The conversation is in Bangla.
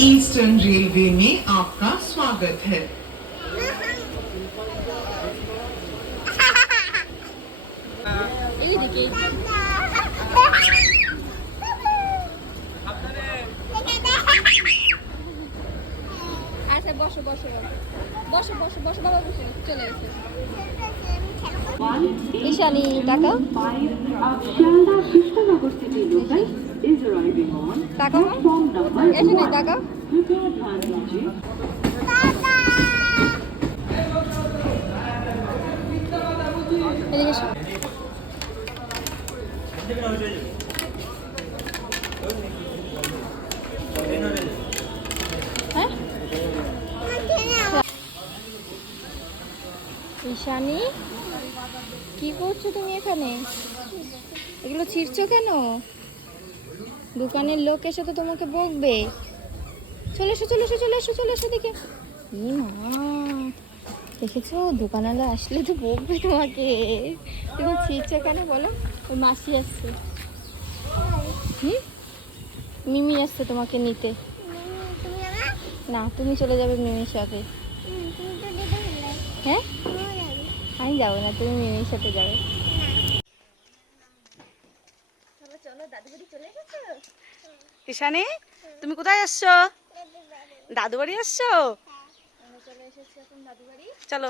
ईस्टर्न रेलवे में आपका स्वागत है এইদিকে আচ্ছা বসো বসো বসো বসো বসো বাবা বসো চলে এসো ঈশানি টাকা of Shalda Krishnanagar City local is arriving on টাকা platform number এসে নে টাকা। হ্যাঁ? ঈশানি কি করছ তুমি এখানে? এগুলো ছিঁড়ছো কেন? দোকানের লোক এসে তো তোমাকে বকবে। চলে এসো চলে এসো চলে এসো চলে এসো দিকে ই মা দেখেছ? দোকানওয়ালা আসলে তো বকবে তোমাকে। তুমি ছিঁড়ছো কেন বলো? ওই মাসি আসছে। হুম? মিমি আসছে তোমাকে নিতে। না তুমি চলে যাবে মিমির সাথে। হ্যাঁ? আমি যাব না তুমি মিমির সাথে যাবে। ঈশানি তুমি কোথায় আসছো? দাদু বাড়ি আসছো? চলো।